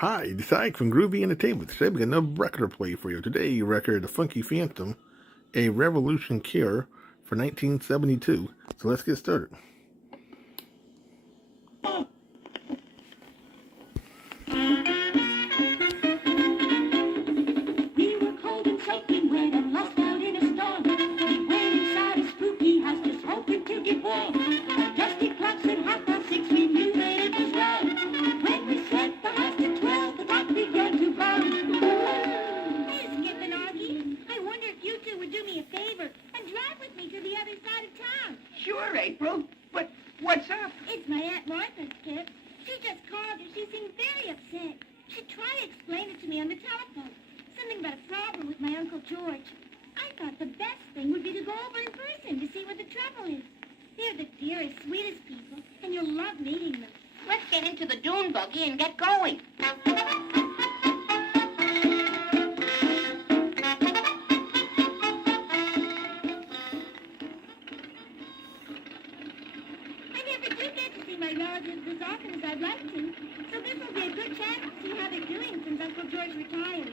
Hi, this is Ike from Groovy Entertainment. Today we got another record to play for you. Today you record The Funky Phantom, A Revolution Cure for 1972. So let's get started. We were cold and soaking wet and lost out in a storm. We went inside a spooky house just hoping to get warm. Just it clocks at 6:30, we knew that it was wrong. When we set the house to 12, the clock began to bum. Hey, Skip and Augie, I wonder if you two would do me a favor and drive with me to the other side of town. Sure, April, but what's up? It's my Aunt Martha, Skip. She just called and she seemed very upset. She tried to explain it to me on the telephone. Something about a problem with my Uncle George. I thought the best thing would be to go over in person to see what the trouble is. They're the dearest, sweetest people, and you'll love meeting them. Let's get into the dune buggy and get going. I never do get to see my relatives as often as I'd like to, so this will be a good chance to see how they're doing since Uncle George retired.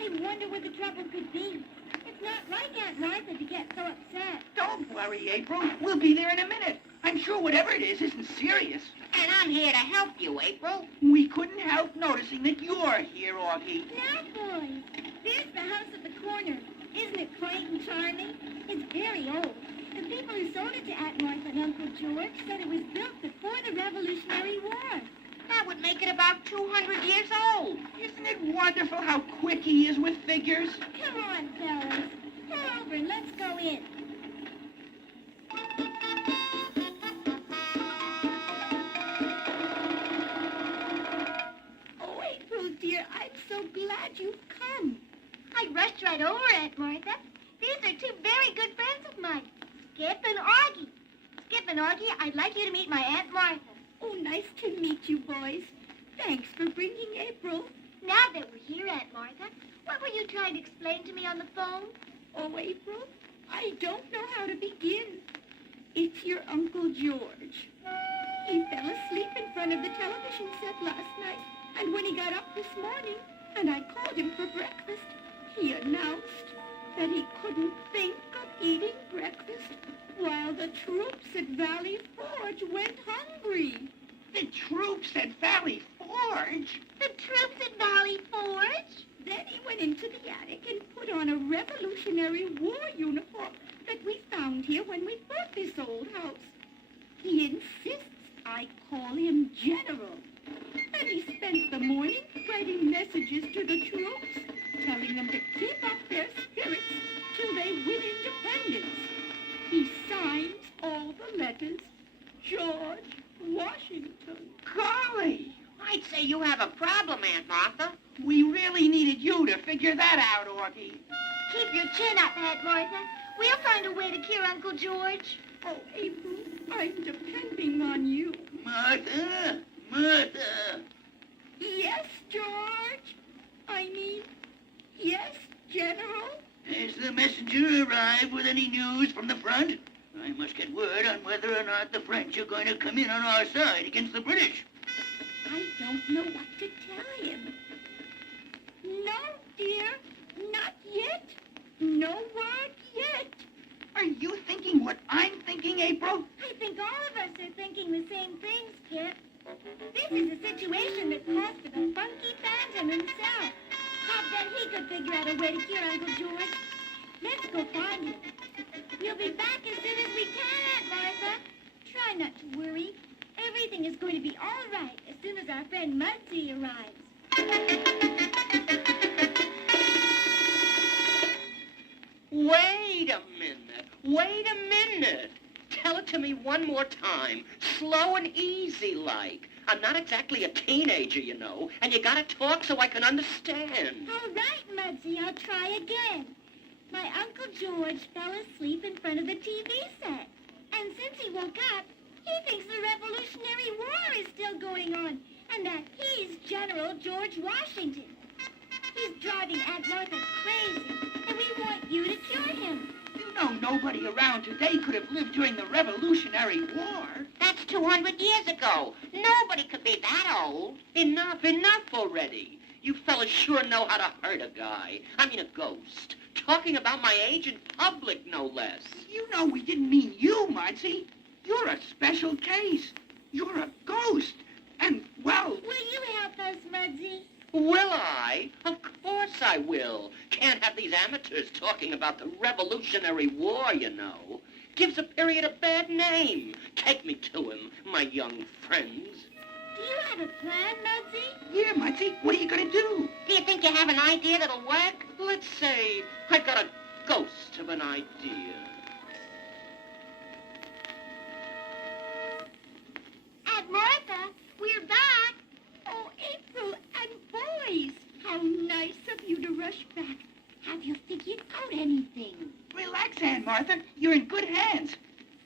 I wonder what the trouble could be. It's not like Aunt Martha to get so upset. Don't worry, April. We'll be there in a minute. I'm sure whatever it is isn't serious. And I'm here to help you, April. We couldn't help noticing that you're here, Augie. Now, boys, there's the house at the corner. Isn't it quaint and charming? It's very old. The people who sold it to Aunt Martha and Uncle George said it was built before the Revolutionary War. That would make it about 200 years old. Isn't it wonderful how quick he is with figures? Come on, fellas. Come over and let's go in. Oh, April, dear, I'm so glad you've come. I rushed right over, Aunt Martha. These are two very good friends of mine, Skip and Augie. Skip and Augie, I'd like you to meet my Aunt Martha. Oh, nice to meet you, boys. Thanks for bringing April. Now that we're here, Aunt Martha, what were you trying to explain to me on the phone? Oh, April, I don't know how to begin. It's your Uncle George. He fell asleep in front of the television set last night, and when he got up this morning, and I called him for breakfast, he announced that he couldn't think of eating breakfast while the troops at Valley Forge went hungry. The troops at Valley Forge? The troops at Valley Forge? Then he went into the attic and put on a Revolutionary War uniform that we found here when we bought this old house. He insists I call him General. And he spent the morning writing messages to the troops, telling them to keep up their spirits till they win independence. He signs all the letters, George Washington. Golly! I'd say you have a problem, Aunt Martha. We really needed you to figure that out, Augie. Keep your chin up, Aunt Martha. We'll find a way to cure Uncle George. Oh, April, I'm depending on you. Martha! Martha! Yes, George? Yes, General? Has the messenger arrived with any news from the front? I must get word on whether or not the French are going to come in on our side against the British. I don't know what to tell him. No, dear, not yet. No word yet. Are you thinking what I'm thinking, April? I think all of us are thinking the same thing, Skip. This is a situation that calls for the Funky Phantom himself. I'll bet he could figure out a way to cure Uncle George. Let's go find him. We'll be back as soon as we can, Aunt Martha. Try not to worry. Everything is going to be all right as soon as our friend Mudsy arrives. Wait a minute. Wait a minute. Tell it to me one more time. Slow and easy like. I'm not exactly a teenager, you know, and you gotta talk so I can understand. All right, Mudsy, I'll try again. My Uncle George fell asleep in front of the TV set. And since he woke up, he thinks the Revolutionary War is still going on, and that he's General George Washington. He's driving Aunt Martha crazy, and we want you to cure him. You know nobody around today could have lived during the Revolutionary War. That's 200 years ago. Nobody could be that old. Enough already. You fellas sure know how to hurt a guy. I mean a ghost. Talking about my age in public, no less. You know we didn't mean you, Marcy. You're a special case. You're a ghost. And, well... Will you help us, Mudsie? Will I? Of course I will. Can't have these amateurs talking about the Revolutionary War, you know. Gives a period a bad name. Take me to him, my young friends. Do you have a plan, Mudsie? Yeah, Marcy, what are you going to do? Do you think you have an idea that'll work? Let's say I've got a ghost of an idea. Aunt Martha, we're back. Oh, April and boys, how nice of you to rush back. Have you figured out anything? Relax, Aunt Martha. You're in good hands.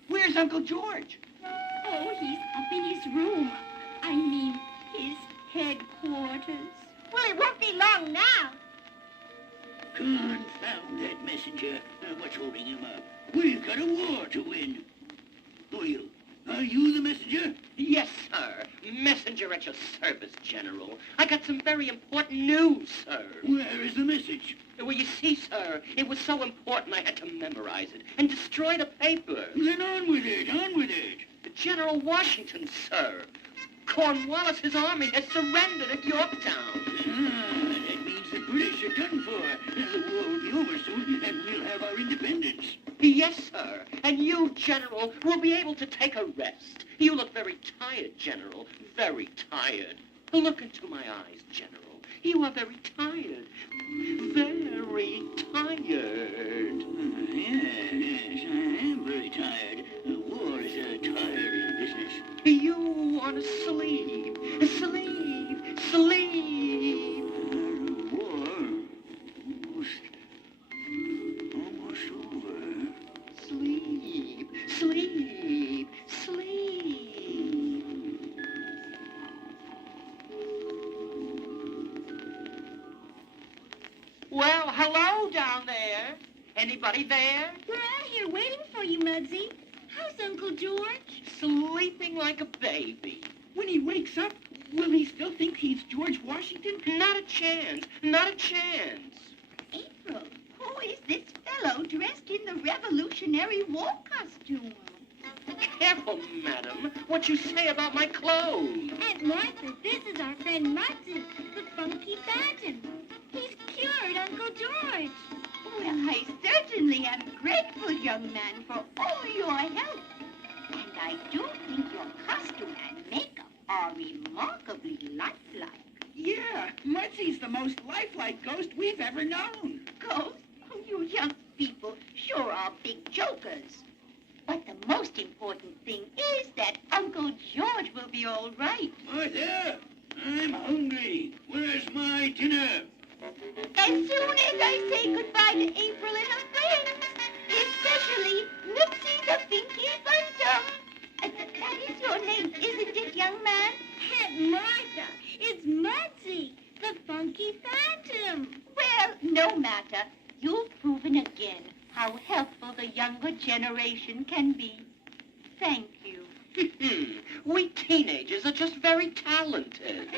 Where's Uncle George? Oh, he's up in his room. I mean, his headquarters. Well, it won't be long now. Confound that messenger. What's holding him up? We've got a war to win. Are you the messenger? Yes, sir. Messenger at your service, General. I got some very important news, sir. Where is the message? Well, you see, sir, it was so important I had to memorize it and destroy the paper. Then on with it, on with it. General Washington, sir. Cornwallis's army has surrendered at Yorktown. That means the British are done for. The war will be over soon, and we'll have our independence. Yes, sir. And you, General, will be able to take a rest. You look very tired, General. Very tired. Look into my eyes, General. You are very tired. Very tired. Yes, I am very tired. The war is a tiring business. You want to sleep. Sleep. Sleep. The war almost over. Sleep. Sleep. Sleep. Well, hello down there. Anybody there? We're all here waiting for you, Mudsie. How's Uncle George? Sleeping like a baby. When he wakes up, will he still think he's George Washington? Not a chance. Not a chance. April, who is this fellow dressed in the Revolutionary War costume? Careful, madam, what you say about my clothes. Aunt Martha, this is our friend Mudsie, the Funky Phantom. He's cured Uncle George. Well, I certainly am grateful, young man, for all your help. And I do think your costume and makeup are remarkably lifelike. Yeah, Mudsie's the most lifelike ghost we've ever known. Ghosts? Oh, you young people sure are big jokers. But the most important thing is that Uncle George will be all right. Martha, I'm hungry. Where's my dinner? As soon as I say goodbye to April and her friends, especially Mitzi the Pinky Phantom. That is your name, isn't it, young man? Aunt Martha, it's Mudsie, the Funky Phantom. Well, no matter. You've proven again how helpful the younger generation can be. Thank you. We teenagers are just very talented.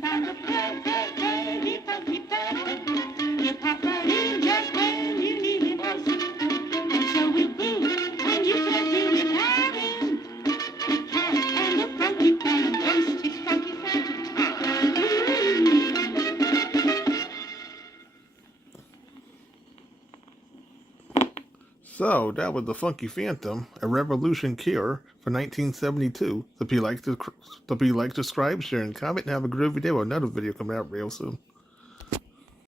Found the perfect funky phantom. You pop right in just when you need it most. And so we do, and you can feel it happening. The cat and the funky phantom ghost. It's funky phantom time. So that was the Funky Phantom, a revolution cure for 1972. So if you like, subscribe, share, and comment, and have a groovy day with another video coming out real soon.